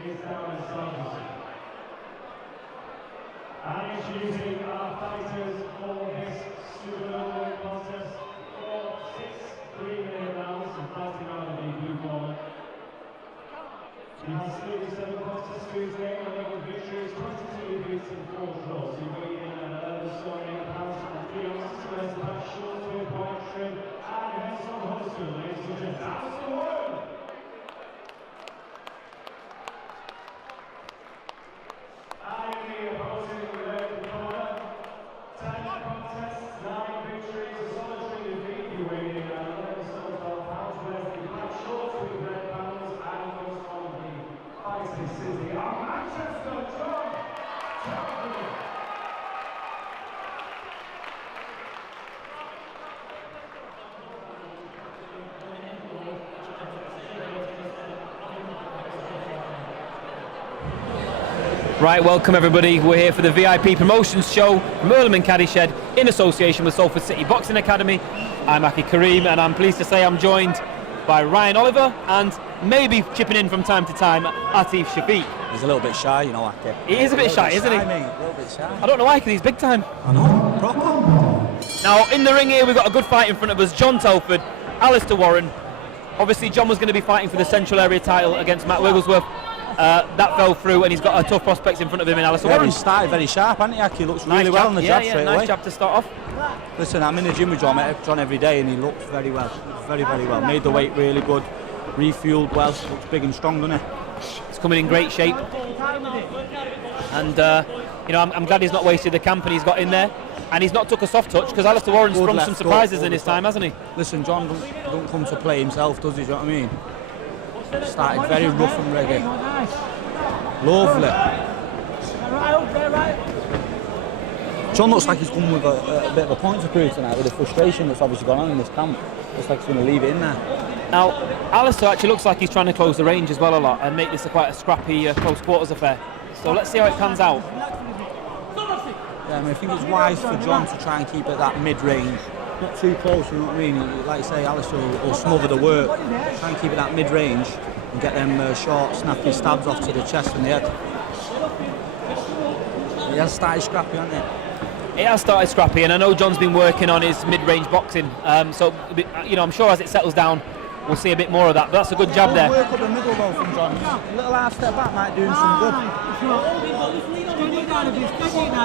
is down in Sanders. And introducing our fighters for this super middleweight contest for 6 3-minute rounds and fighting out of the blue corner. He has 37 contests to his name, 11 victories, 22 defeats and 4 draws. He weighed in at 11 stone 8 pounds and 3 ounces, wears the back short to a point trim, and heads on Holster, ladies and gentlemen. Alistair! And the opposing red corner, 10 contests, 9 victories, a solitary defeat. He weighed in at 11 stone 12 pounds, wears the black shorts with red bands, and goes on the fighting city of Manchester, John Telford. Right, welcome everybody. We're here for the VIP promotions show from Irlam and Caddy Shed in association with Telford City Boxing Academy. I'm Aki Kareem and I'm pleased to say I'm joined by Ryan Oliver and maybe chipping in from time to time Atif Shafiq. He's a little bit shy, you know, Aki. He is a bit shy, isn't he? Mate, a little bit shy. I don't know why, because he's big time. I know, proper. Now, in the ring here, we've got a good fight in front of us. John Telford, Alistair Warren. Obviously, John was going to be fighting for the Central Area title against Matt Wigglesworth. That fell through, and he's got a tough prospect in front of him in Alistair Warren. He started very sharp, hasn't he, Aki? He looks Nice really well jab. on the Yeah, jab yeah, straight nice away. jab to start off. Listen, I'm in the gym with John every day, and he looks very well. Very, very well. Made the weight really good. Refueled well. Looks big and strong, doesn't he? He's coming in great shape. And, you know, I'm glad he's not wasted the camp and he's got in there. And he's not took a soft touch, because Alistair Warren's sprung some surprises in his time, hasn't he? Listen, John don't come to play himself, does he? Do you know what I mean? Started very rough and reggae. Lovely. John looks like he's come with a bit of a point to prove tonight with the frustration that's obviously gone on in this camp. Looks like he's going to leave it in there. Now, Alistair actually looks like he's trying to close the range as well a lot and make this quite a scrappy close quarters affair. So let's see how it pans out. Yeah, I mean, I think it's wise for John to try and keep it that mid-range. Not too close, you know what I mean? Like you say, Alistair will smother the work. Try and keep it that mid-range and get them short, snappy stabs off to the chest and the head. He has started scrappy, hasn't he? It has started scrappy, and I know John's been working on his mid-range boxing. So, you know, I'm sure as it settles down, we'll see a bit more of that. But that's a good jab there. Work up the middle though from John. A little half step back might do him some good.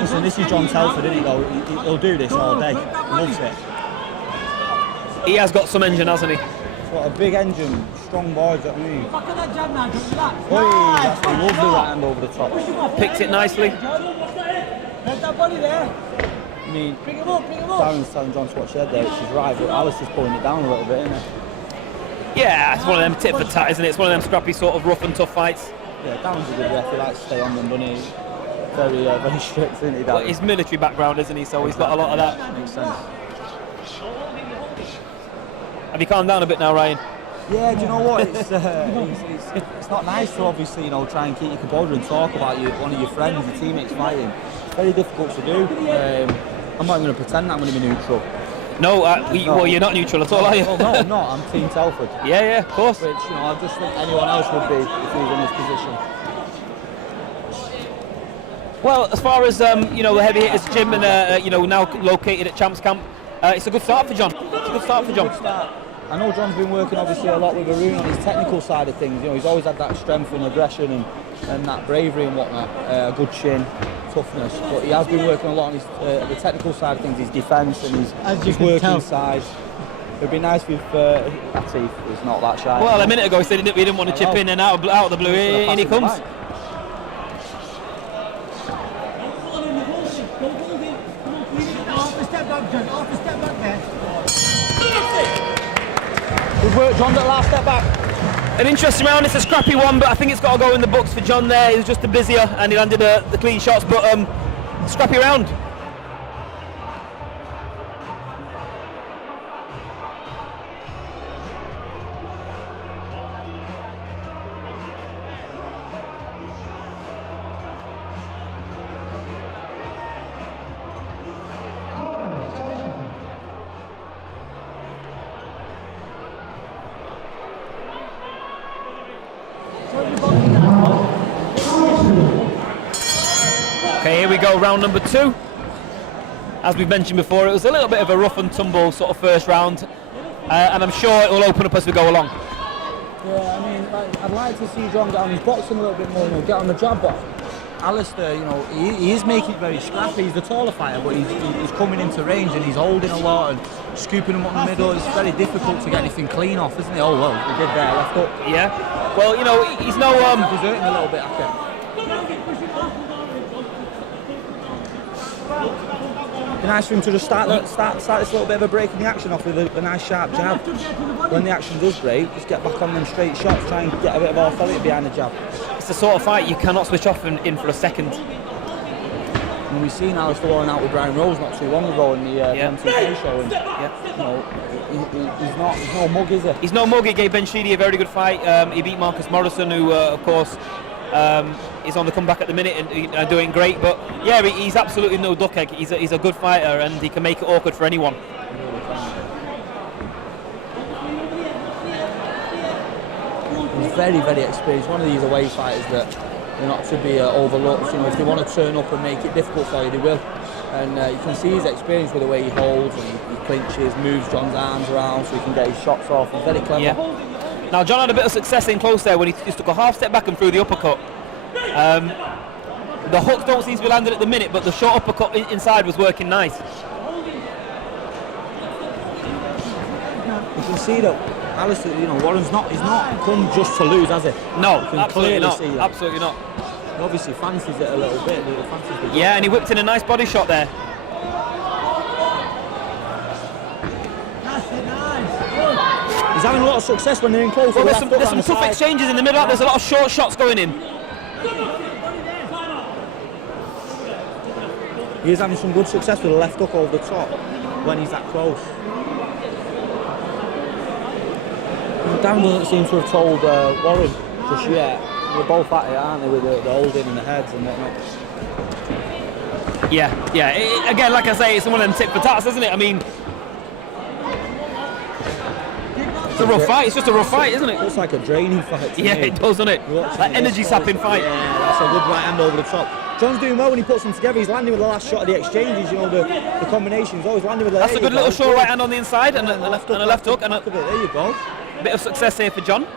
Listen, this is John Telford, isn't he? Though he'll do this all day. He loves it. He has got some engine, hasn't he? He's got a big engine, strong boy. Do you know what I mean? Oi, that's a lovely right hand over the top. Picked it nicely. I mean, Darren's telling John to watch head there, which is right, but Alistair's pulling it down a little bit, isn't he? Yeah, it's one of them tit for tat, isn't it? It's one of them scrappy sort of rough and tough fights. Yeah, Darren's a good ref. He likes to stay on them, doesn't he? Very strict, isn't he, Darren? Well, his military background, isn't he? So he's got a lot of that. Makes sense. Have you calmed down a bit now, Ryan? Yeah, do you know what? It's not nice to obviously, you know, try and keep your composure and talk about one of your friends, your teammates fighting. It's very difficult to do. I'm not going to pretend that I'm going to be neutral. No, well, you're not neutral at all, are you? Well, no, I'm not. I'm Team Telford. Yeah, of course. Which, you know, I just think anyone else would be if he was in this position. Well, as far as you know, the heavy hitters gym and you know, now located at Champs Camp, it's a good start for John. It's a good start for John. I know John's been working obviously a lot with Arun on his technical side of things. You know, he's always had that strength and aggression and that bravery and whatnot, a good chin, toughness. But he has been working a lot on his the technical side of things, his defence and his working side. It'd be nice if Atif was not that shy. Well, a minute ago he said he didn't want to chip in, and out of the blue, in he comes. Good work, John, that last step back. An interesting round, it's a scrappy one, but I think it's got to go in the books for John there. He was just a busier and he landed the clean shots, but scrappy round. go, round number 2. As we've mentioned before, it was a little bit of a rough and tumble sort of first round, and I'm sure it will open up as we go along. Yeah, I mean, I'd like to see John get on his boxing a little bit more, you know, get on the jab, but Alistair, you know, he is making it very scrappy. He's the taller fighter, but he's coming into range and he's holding a lot and scooping him up in the middle. It's very difficult to get anything clean off, isn't it? Oh, well, he did there, left up. Yeah. Well, you know, he's no... He's hurting a little bit, I think. It'd be nice for him to just start this little bit of a break in the action off with a nice sharp jab. When the action does break, just get back on them straight shots, try and get a bit of authority behind the jab. It's the sort of fight you cannot switch off in for a second. And we've seen Alistair Warren out with Brian Rose not too long ago in the MTV show, and you know, he's no mug, is he? He's no mug. He gave Ben Sheedy a very good fight. He beat Marcus Morrison, who of course is on the comeback at the minute and doing great. But yeah, he's absolutely no duckegg. He's a good fighter, and he can make it awkward for anyone. He's very, very experienced. One of these away fighters that they're not to be overlooked. You know, if they want to turn up and make it difficult for you, they will. And you can see his experience with the way he holds and he clinches, moves John's arms around so he can get his shots off. He's very clever. Yeah. Now John had a bit of success in close there when he just took a half step back and threw the uppercut. The hooks don't seem to be landed at the minute, but the short uppercut inside was working nice. You can see that Alistair, you know, Warren's he's not come just to lose, has he? No, absolutely not. Absolutely not. He obviously fancies it a little bit. Yeah, and he whipped in a nice body shot there. He's having a lot of success when they're in close. Well, there's some tough exchanges in the middle. There's a lot of short shots going in. He is having some good success with a left hook over the top when he's that close. Dan doesn't seem to have told Warren just yet. They're both at it, aren't they, with the holding and the heads and whatnot. Yeah. Again, like I say, it's one of them tit for tats, isn't it? I mean, it's a rough fight. It's just a rough fight, isn't it? Looks like a draining fight to me. It does, doesn't it? That energy-sapping fight. Yeah, that's a good right hand over the top. John's doing well when he puts them together. He's landing with the last shot of the exchanges, you know, the combinations. Always landing with the... That's a good little short right hand on the inside and a left hook. And there you go. Bit of success here for John.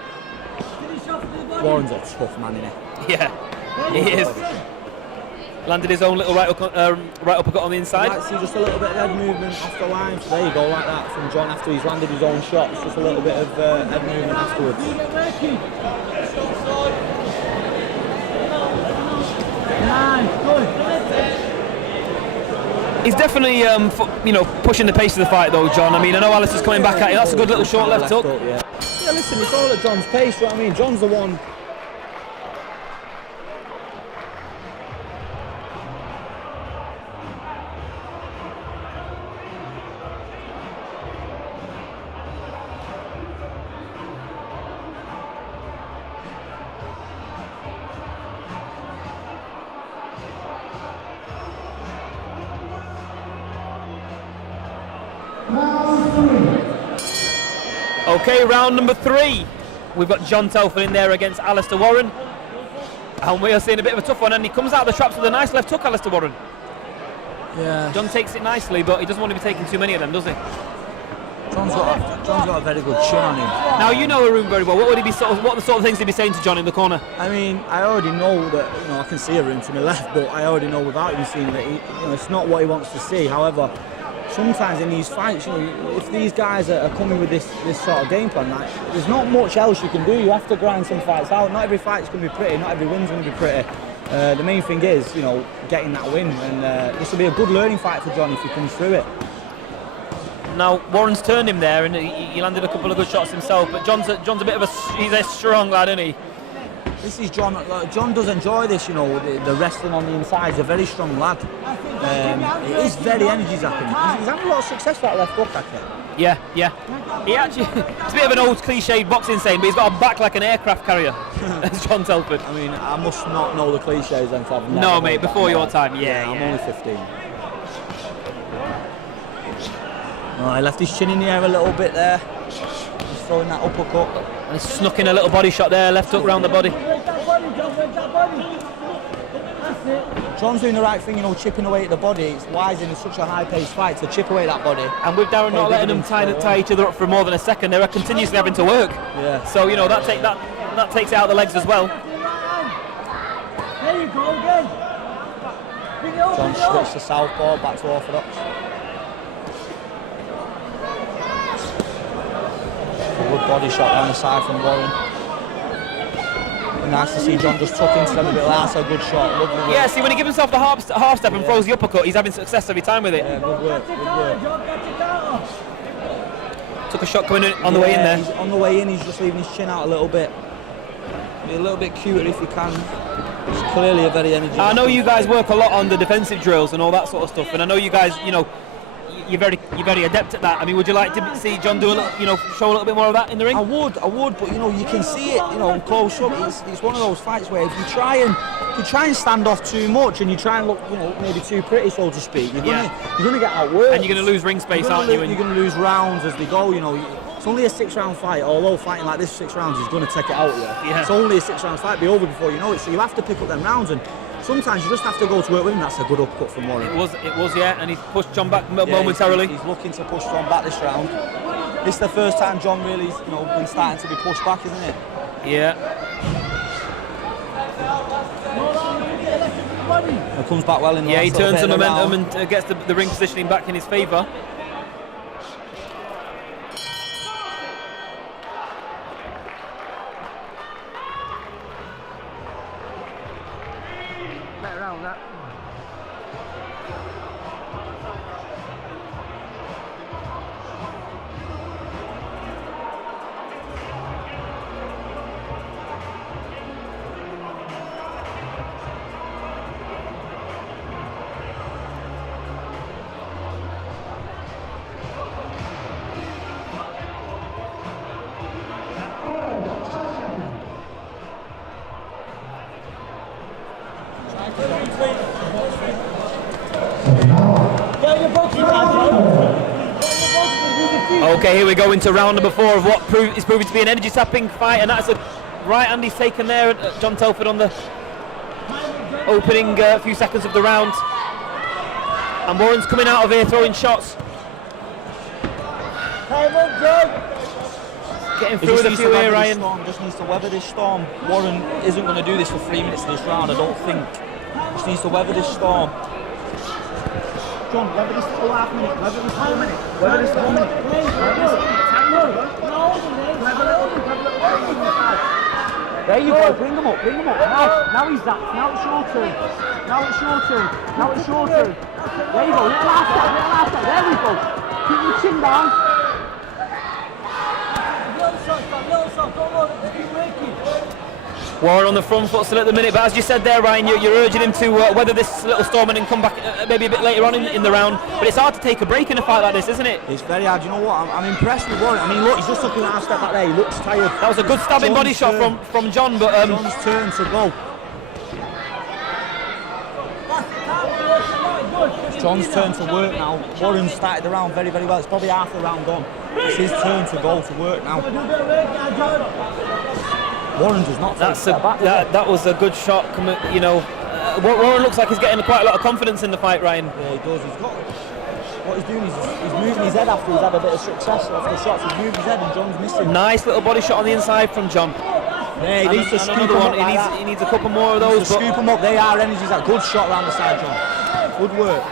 Warren's a tough man, isn't he? Yeah, he is. Landed his own little right uppercut on the inside. I'd like to see just a little bit of head movement off the line. So there you go, like that from John after he's landed his own shots. Just a little bit of head movement afterwards. He's definitely, pushing the pace of the fight, though, John. I mean, I know Alistair's coming back at you. That's a good little short left hook. Yeah, listen, it's all at John's pace. You know what I mean? John's the one. Okay, round number 3. We've got John Telford in there against Alistair Warren. And we are seeing a bit of a tough one, and he comes out of the traps with a nice left hook, Alistair Warren. Yeah. John takes it nicely, but he doesn't want to be taking too many of them, does he? John's got a very good chin on him. Now you know Arun very well. What are the sort of things he'd be saying to John in the corner? I mean, I already know that, you know, I can see Arun to my left, but I already know without even seeing that it's not what he wants to see. However, sometimes in these fights, you know, if these guys are coming with this sort of game plan, like, there's not much else you can do. You have to grind some fights out. Not every fight's going to be pretty. Not every win's going to be pretty. The main thing is, you know, getting that win, and this will be a good learning fight for John if he comes through it. Now Warren's turned him there, and he landed a couple of good shots himself. But John's a bit of he's a strong lad, isn't he? This is John. John does enjoy this, you know, the wrestling on the inside. He's a very strong lad. It is very energy zapping. He's having a lot of success with that left hook, I think. Yeah. He actually, it's a bit of an old cliched boxing saying, but he's got a back like an aircraft carrier. That's John Telford. I mean, I must not know the cliches then. No, mate, before your time, yeah. I'm only 15. Oh, he left his chin in the air a little bit there. He's throwing that uppercut. And he snuck in a little body shot there, left hook round the body. John's doing the right thing, you know, chipping away at the body. It's wise in such a high-paced fight to chip away at that body. And with Darren not letting them tie each other up for more than a second, they're continuously having to work. Yeah. So, you know, that takes it out of the legs as well. There you go again. John switched to southpaw, back to orthodox. A good body shot down the side from Warren. Nice to see John just tuck into them a bit. That's a good shot. Lovely. Yeah, see, when he gives himself the half step and throws the uppercut, he's having success every time with it. Yeah, good work. Good work. Took a shot coming in on the way in there. He's on the way in, he's just leaving his chin out a little bit. Be a little bit cuter if he can. He's clearly a very energetic. I know you guys work a lot on the defensive drills and all that sort of stuff, and I know you guys, you know, you're very adept at that. I mean, would you like to see John do a little, you know, show a little bit more of that in the ring? I would, but you know, you can see it, you know, close up. It's one of those fights where if you try and stand off too much and you try and look, you know, maybe too pretty, so to speak, you're gonna get outworked. And you're gonna lose ring space, aren't you? You're gonna lose rounds as they go. You know, it's only a 6-round fight. Although fighting like this 6 rounds is gonna take it out of you. Yeah. It's only a 6-round fight. Be over before you know it. So you have to pick up them rounds and. Sometimes you just have to go to work with him. That's a good uppercut from Warren. It was, yeah, and he's pushed John back momentarily. He's looking to push John back this round. This is the first time John really's, you know, been starting to be pushed back, isn't it? Yeah. He comes back well in the Yeah, last he turns the little bit of momentum and gets the ring positioning back in his favour. Okay, here we go into round number 4 of what is proving to be an energy-sapping fight, and that's a right hand he's taken there at John Telford on the opening few seconds of the round. And Warren's coming out of here throwing shots. Getting through with a few here, Ryan. Just needs to weather this storm. Warren isn't going to do this for 3 minutes of this round, I don't think. Just needs to weather this storm. John, weather this for half minute, weather this 1 minute, weather this 1 minute. There you go, bring him up. Now he's that, now it's your turn. Now it's your turn. There you go, little half step, there we go. Keep your chin down. Warren on the front foot still at the minute, but as you said there, Ryan, you're urging him to weather this little storm and come back maybe a bit later on in the round. But it's hard to take a break in a fight like this, isn't it? It's very hard. You know what? I'm impressed with Warren. I mean, look, he's just looking at a step back there. He looks tired. That was a good stabbing body shot from John, but John's turn to go. It's John's turn to work now. Warren started the round very, very well. It's probably half the round gone. It's his turn to go to work now. Warren does not take that back. That was a good shot. You know, Warren looks like he's getting quite a lot of confidence in the fight, Ryan. Yeah, he does. What he's doing is he's moving his head after he's had a bit of success after the shots. He's moved his head and John's missing. Nice little body shot on the inside from John. Yeah, he needs to scoop him up like that. He needs a couple more of those. Scoop him up. They are energies. That good shot around the side, John. Good work.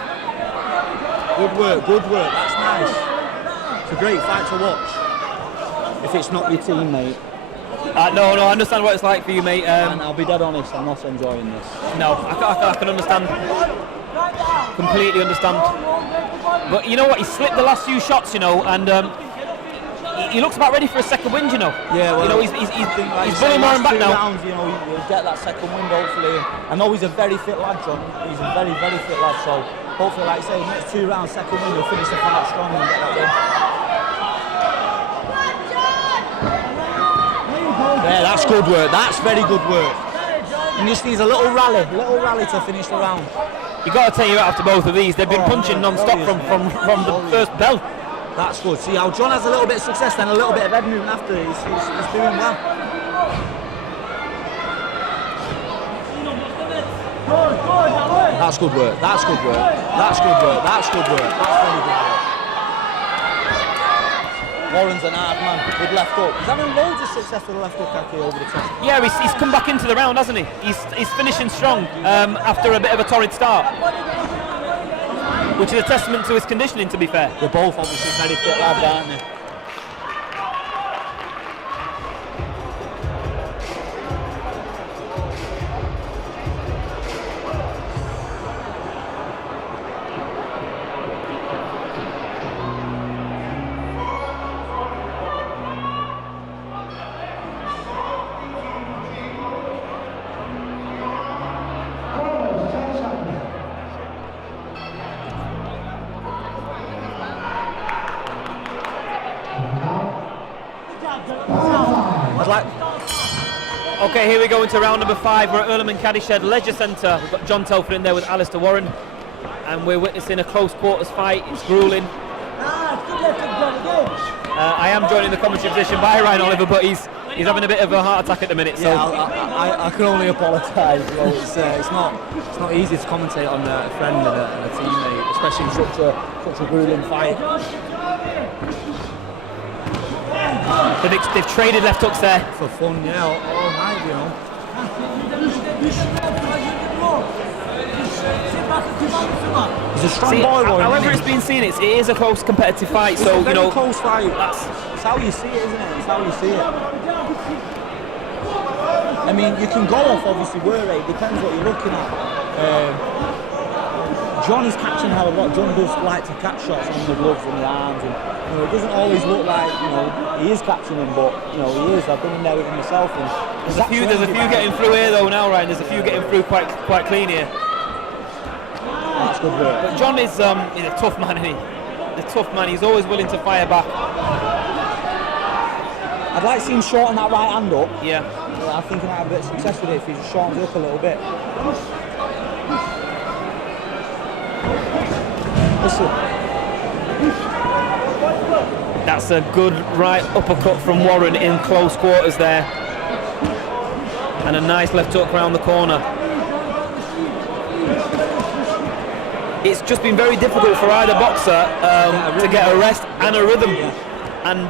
That's nice. It's a great fight to watch. If it's not your teammate. No, I understand what it's like for you, mate. And I'll be dead honest, I'm not enjoying this. No, I can understand. Completely understand. But you know what? He slipped the last few shots, you know, and he looks about ready for a second win, you know. Yeah, well, you know, he's bullying Warren back now. Rounds, you know, he'll get that second win, hopefully. I know he's a very fit lad, John. He's a very, very fit lad, so hopefully, like I say, next 2 rounds, second win, he'll finish the fight strong and get that win. Yeah, that's good work. That's very good work. He just needs a little rally to finish the round. You got to take you out after both of these. They've been punching non-stop from the first bell. That's good. See how John has a little bit of success, then a little bit of head movement after. He's doing well. That's good work. That's good work. That's good work. That's good work. That's very good work. Warren's an hard man with left hook. He's having loads of success with the left hook actually over the top. Yeah, he's come back into the round, hasn't he? He's finishing strong after a bit of a torrid start, which is a testament to his conditioning, to be fair. They're both obviously very fit lads, aren't they? Okay, here we go into round number 5. We're at Irlam and Cadished Leisure Centre. We've got John Telford in there with Alistair Warren, and we're witnessing a close quarters fight. It's grueling. I am joining the commentary position by Ryan Oliver, but he's having a bit of a heart attack at the minute. So yeah, I can only apologise. You know, it's not easy to commentate on a friend and a teammate, especially in such a grueling fight. They've traded left hooks there. For fun, yeah, all night, you know. He's a strong boy, however it's been seen, it is a close competitive fight. It's so, a very you know, close fight. That's how you see it, isn't it? It's how you see it. I mean, you can go off, obviously, word rate. Depends what you're looking at. John is catching how a lot. John does like to catch shots on the gloves and the arms, and you know, it doesn't always look like he is catching them, but he is. I've been in there with him myself. And there's a few getting through here though now, Ryan. There's a few getting through quite clean here. That's good work. But John is he's a tough man, isn't he? He's a tough man. He's always willing to fire back. I'd like to see him shorten that right hand up. Yeah. I think he might have a bit of success with it if he just shortens it up a little bit. That's a good right uppercut from Warren in close quarters there, and a nice left hook round the corner. It's just been very difficult for either boxer to get a rest and a rhythm, and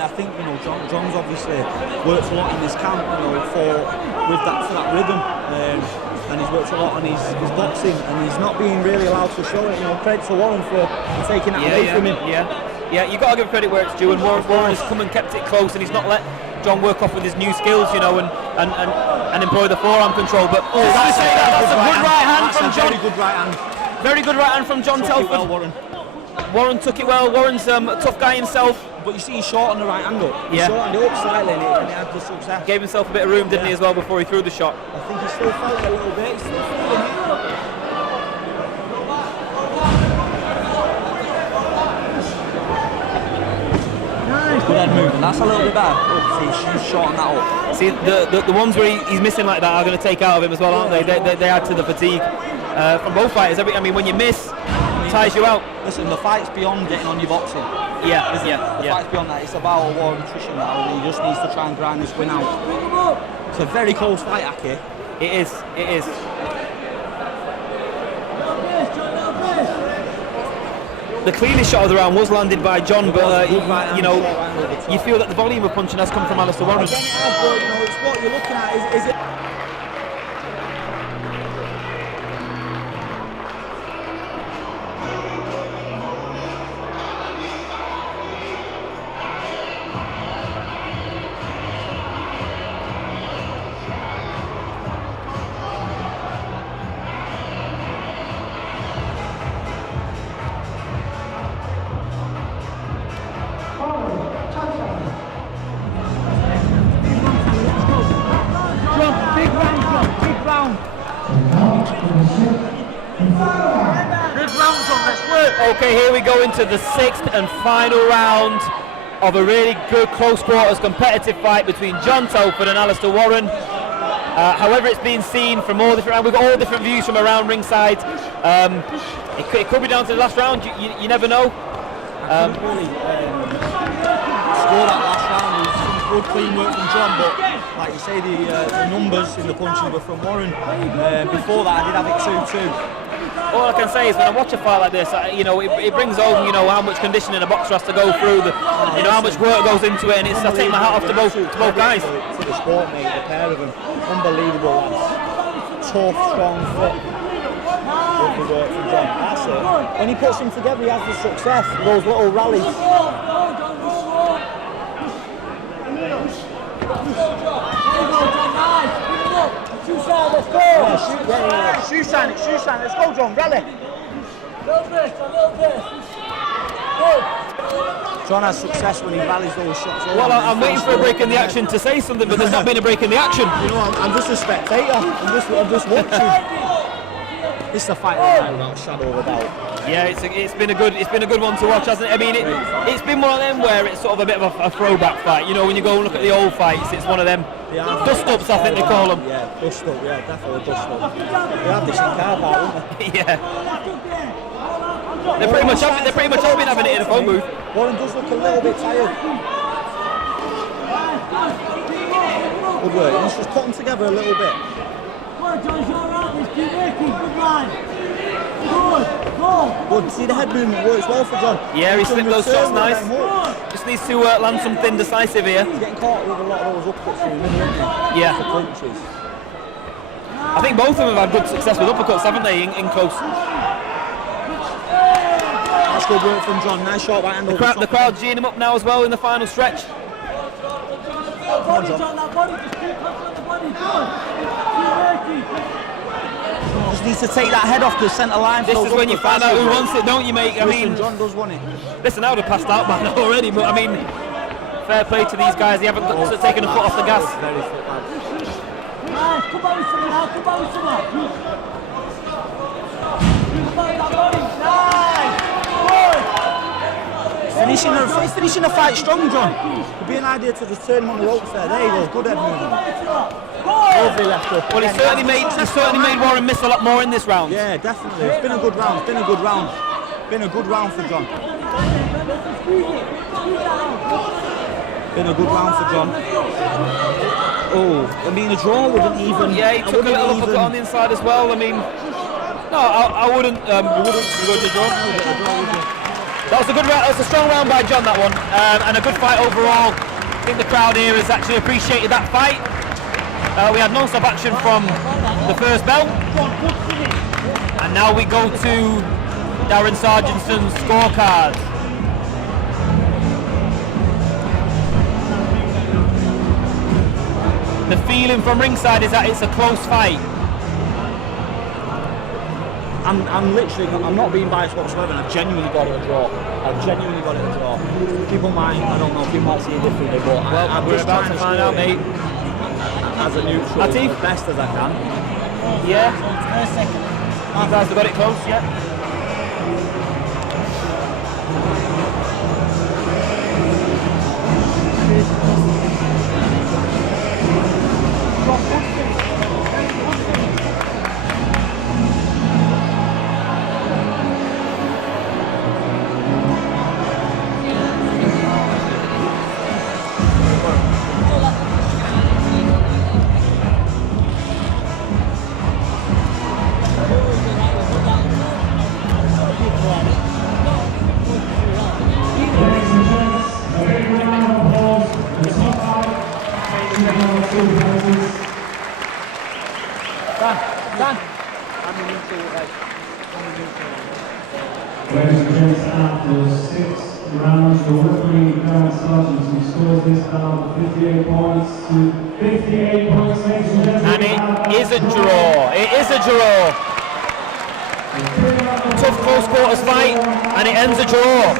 I think John's obviously worked a lot in this camp, for that rhythm. And he's worked a lot on his boxing, and he's not being really allowed to show it. Credit to Warren for taking that away from him. Yeah, you've got to give credit where it's due, and Warren has come and kept it close, and he's not let John work off with his new skills, and employ the forearm control. But that's a good right hand from John. Very good right hand. Very good right hand from John Telford. Well, Warren. Warren took it well. Warren's a tough guy himself. But you see, he shortened the right hand up. He shortened it up slightly, and he had the success. Gave himself a bit of room, didn't he, as well, before he threw the shot? I think he still felt it a little bit. He's still feeling it. Nice. Good head movement. That's a little bit better. See, she's shortened that up. See, the ones where he's missing like that are going to take out of him as well, aren't they? They add to the fatigue from both fighters. I mean, when you miss, it tires you out. Listen, the fight's beyond getting on your boxing. The fight's beyond that. It's about war and nutrition now, and he just needs to try and grind this win out. It's a very close fight, Aki. It is. The cleanest shot of the round was landed by John, but you feel that the volume of punching has come from Alistair Warren. Again, it has, but it's what you're looking at. Is it? Okay, here we go into the 6th and final round of a really good close quarters competitive fight between John Telford and Alistair Warren. However it's been seen from all different, we've got all different views from around ringside. It could be down to the last round, you never know. Score that last round. good clean work from John, but like you say, the numbers in the punches were from Warren. Before that, I did have it 2-2. All I can say is when I watch a fight like this, it brings home, how much conditioning a boxer has to go through, how much work goes into it, and I take my hat off to both guys. To the sport, mate, the pair of them, unbelievable lads. Tough, strong, fit. Good work from John. That's it. When he puts them together, he has the success. Those little rallies. Let's go! Yeah, shoe sign it, let's go, John, rally! John has success when he rallies those shots. Well, I'm waiting for a break in the action to say something, but there's not been a break in the action. I'm just a spectator, I'm just watching. This is a fight without a shadow of a doubt. Yeah, it's been a good one to watch, hasn't it? I mean, it's been one of them where it's sort of a bit of a throwback fight. When you go and look at the old fights, it's one of them dust-ups, I think they call them. Yeah, dust-up, yeah, definitely dust-up. They have this in car park, don't they? Yeah. They pretty much have been having it in a phone booth. Warren does look a little bit tired. Good work, let's just put them together a little bit. Good, see the head movement works well for John. Yeah, he slipped those shots nice. Just needs to land something decisive here. He's getting caught with a lot of those uppercuts in the middle, isn't he? Yeah. The punches. I think both of them have had good success with uppercuts, haven't they, in close? That's good work from John, nice shot right hand over The crowd's geeing him up now as well in the final stretch. Come on, John. Just needs to take that head off the centre line. This is when you find out who wants it, don't you, mate? I mean, John does want it. Listen, I would have passed out by now already, but I mean, fair play to these guys. They haven't taken a foot off the gas. Very fit, lad. Nice, come on with someone now, come on with someone. Nice, finishing the fight strong, John. Could be an idea to just turn him on the ropes there. There you go, good head movement. Lovely left hook. Well, he certainly made Warren miss a lot more in this round. Yeah, definitely. It's been a good round. Been a good round for John. Been a good round for John. Oh, I mean, a draw wouldn't even. Yeah, he took a little uppercut on the inside as well. I mean, no, I wouldn't. You go to draw. That was a good round. That was a strong round by John, that one, and a good fight overall. I think the crowd here has actually appreciated that fight. We had non-stop action from the first bell, and now we go to Darren Sargenson's scorecard. The feeling from ringside is that it's a close fight. I'm not being biased whatsoever, and I've genuinely got it a draw. People might, I don't know, people might see it differently, but I'm we're just about trying to find out, mate. As a neutral, as best as I can. Yeah. You guys have got it close, yeah? Ladies and gents, after 6 rounds, the referee Darren Sargent scores this round 58 points to 58 points, ladies and gentlemen. And it is a draw. It is a draw. Tough close quarters fight, and it ends a draw.